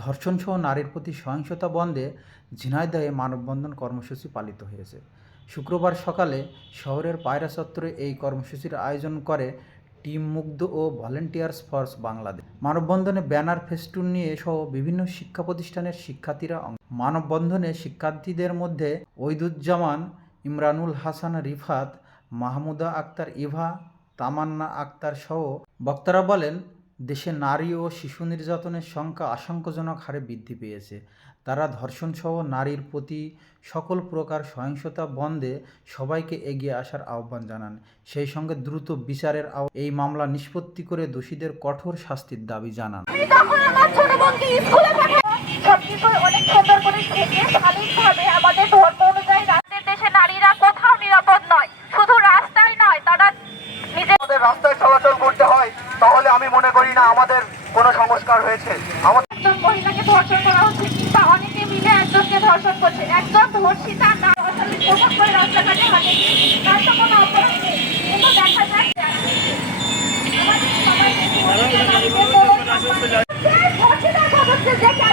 ধর্ষণসহ নারীর প্রতি সহিংসতা বন্ধে ঝিনাইদহে মানববন্ধন কর্মসূচি পালিত হয়েছে। শুক্রবার সকালে শহরের পায়রা চত্বরে এই কর্মসূচির আয়োজন করে টিম মুগ্ধ ও ভলেন্টিয়ার্স ফর্স বাংলাদেশ। মানববন্ধনে ব্যানার, ফেস্টুন নিয়ে সহ বিভিন্ন শিক্ষা প্রতিষ্ঠানের শিক্ষার্থীরা মানববন্ধনে শিক্ষার্থীদের মধ্যে ওইদুজ্জামান ইমরানুল হাসান রিফাত, মাহমুদা আক্তার ইভা, তামান্না আক্তার সহ বক্তারা বলেন দেশে নারী ও শিশু নির্যাতনের সংখ্যা আশঙ্কাজনক হারে বৃদ্ধি পেয়েছে। তারা ধর্ষণসহ নারীর প্রতি সকল প্রকার সহিংসতা বন্ধে সবাইকে এগিয়ে আসার আহ্বান জানান। সেই সঙ্গে দ্রুত বিচারের এই মামলা নিষ্পত্তি করে দোষীদের কঠোর শাস্তির দাবি জানান। অনেক আমি মনে করি না আমাদের কোনো সংস্কার হয়েছে। একজন মহিলাকে ধর্ষণ করা হচ্ছে কিংবা অনেকে মিলে একজনকে ধর্ষণ করছে একজন ধর্ষিতা না পোশাক করে রাস্তাঘাটে হাঁটে। তার তো কোনো অপরাধ নেই। দেখা যায় আমাদের কোনো